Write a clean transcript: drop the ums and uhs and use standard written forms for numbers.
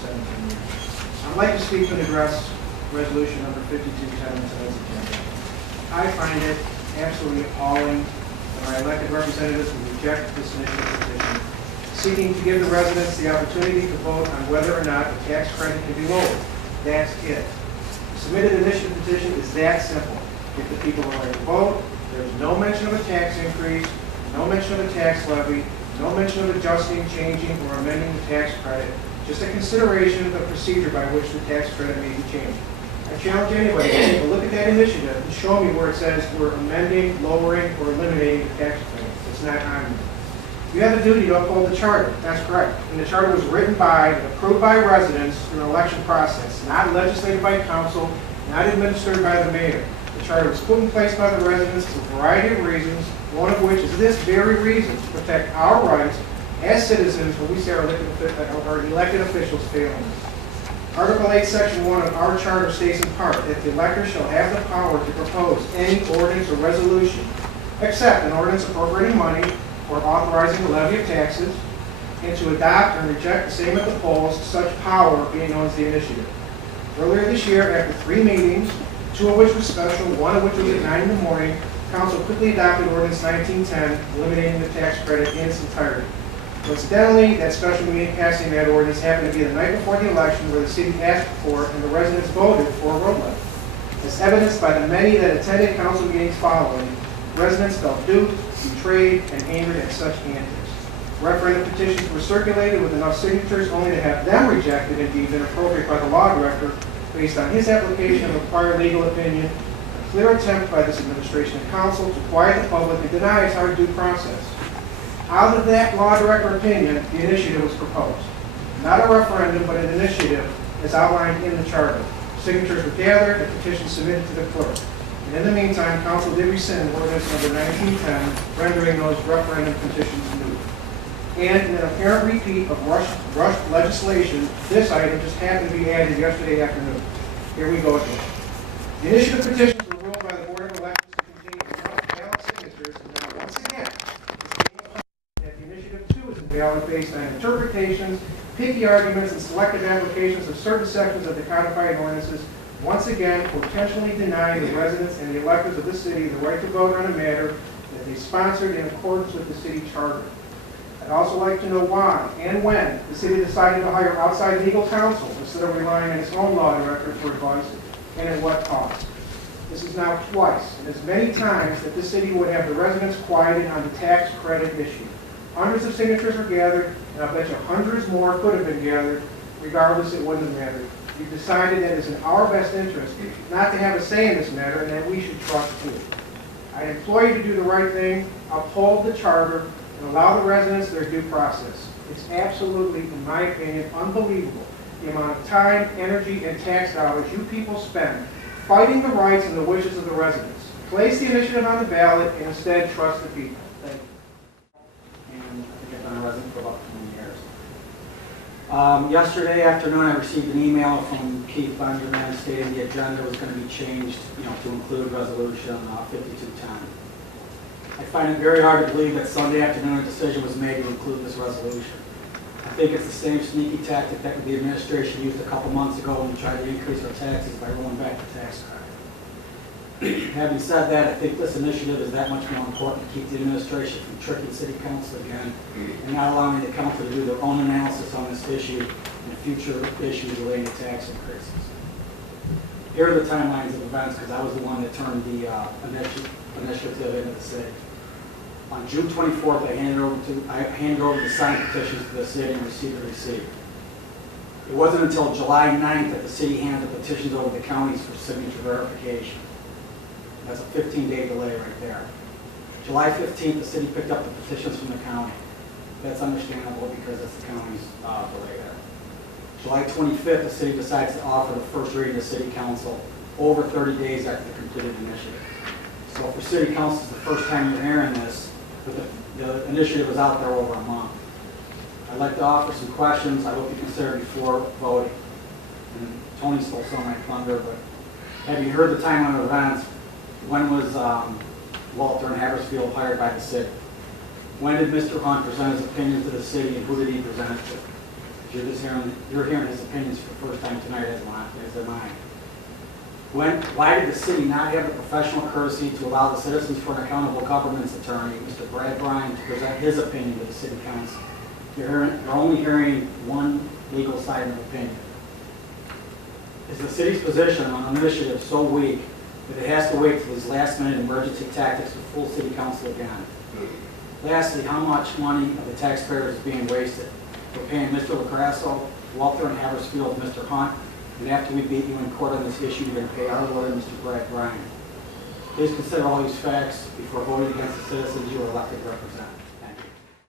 17 years. I'd like to speak and address resolution number 5210 on today's agenda. I find it absolutely appalling that our elected representatives will reject this initial petition, seeking to give the residents the opportunity to vote on whether or not the tax credit can be lowered. That's it. The submitted initiative petition is that simple. If the people are ready to vote, there's no mention of a tax increase, no mention of a tax levy, no mention of adjusting, changing, or amending the tax credit, just a consideration of the procedure by which the tax credit may be changed. I challenge anybody to take a look at that initiative and show me where it says we're amending, lowering, or eliminating the tax credit. It's not on there. You have a duty to uphold the charter. That's correct. And the charter was written by and approved by residents through an election process, not legislated by council, not administered by the mayor. The charter was put in place by the residents for a variety of reasons, one of which is this very reason, to protect our rights as citizens when we see our elected officials failing. Article 8, Section 1 of our charter states in part that the electors shall have the power to propose any ordinance or resolution, except an ordinance appropriating money or authorizing the levy of taxes, and to adopt and reject the same at the polls, such power being known as the initiative. Earlier this year, after 3 meetings, 2 of which were special, 1 of which was at 9 in the morning, Council quickly adopted Ordinance 1910, eliminating the tax credit in its entirety. Coincidentally, that special meeting passing that ordinance happened to be the night before the election, where the city asked for and the residents voted for a road levy. As evidenced by the many that attended council meetings following, residents felt duped, betrayed, and angered at such antics. Referendum petitions were circulated with enough signatures only to have them rejected and deemed inappropriate by the law director based on his application of a prior legal opinion, a clear attempt by this administration and council to quiet the public and deny us our due process. Out of that law director opinion, the initiative was proposed. Not a referendum, but an initiative as outlined in the charter. Signatures were gathered and petitions submitted to the clerk. And in the meantime, council did rescind ordinance number 1910, rendering those referendum petitions moot. And in an apparent repeat of rushed legislation, this item just happened to be added yesterday afternoon. Here we go again. The initiative petitions were ruled by the Board of Elections to contain enough valid signatures, and now once again, that the initiative too is invalid based on interpretations, picky arguments, and selective applications of certain sections of the codified ordinances, once again potentially denying the residents and the electors of the city the right to vote on a matter that they sponsored in accordance with the city charter. I'd also like to know why and when the city decided to hire outside legal counsel instead of relying on its own law director for advice, and at what cost. This is now twice, and as many times that the city would have the residents quieted on the tax credit issue. Hundreds of signatures were gathered, and I bet you hundreds more could have been gathered. Regardless, it wouldn't have mattered. We decided that it's in our best interest not to have a say in this matter, and that we should trust you. I implore you to do the right thing, uphold the charter, and allow the residents their due process. It's absolutely, in my opinion, unbelievable the amount of time, energy, and tax dollars you people spend fighting the rights and the wishes of the residents. Place the initiative on the ballot and instead trust the people. Thank you. And I think I've been a resident for about 20 years. Yesterday afternoon, I received an email from Keith Benjamin stating the agenda was going to be changed, to include resolution 5210. I find it very hard to believe that Sunday afternoon a decision was made to include this resolution. I think it's the same sneaky tactic that the administration used a couple months ago when we tried to increase our taxes by rolling back the tax credit. Having said that, I think this initiative is that much more important to keep the administration from tricking City Council again and not allowing the council to do their own analysis on this issue and future issues relating to tax increases. Here are the timelines of events, because I was the one that turned the initiative into the city. On June 24th, I handed over the signed petitions to the city and received a receipt. It wasn't until July 9th that the city handed the petitions over to the counties for signature verification. That's a 15-day delay right there. July 15th, the city picked up the petitions from the county. That's understandable because that's the county's delay there. July 25th, the city decides to offer the first reading to City Council over 30 days after the completed initiative. So for City Council, it's the first time you're hearing this, but the initiative was out there over a month. I'd like to offer some questions I hope you consider before voting. And Tony stole some of my thunder, but have you heard the timeline of events? When was Walter and Habersfield hired by the city? When did Mr. Hunt present his opinion to the city, and who did he present it to? You're hearing his opinions for the first time tonight, as am I. Why did the city not have the professional courtesy to allow the Citizens for an Accountable Government's attorney, Mr. Brad Bryan, to present his opinion to the city council? You're only hearing one legal side of the opinion. Is the city's position on an initiative so weak that it has to wait till these last-minute emergency tactics with full city council again? Lastly, how much money of the taxpayers is being wasted? We're paying Mr. Lacrasso, Walter and Haversfield, Mr. Hunt, and after we beat you in court on this issue, you're going to pay our lawyer, Mr. Brad Bryan. Please consider all these facts before voting against the citizens you are elected to represent.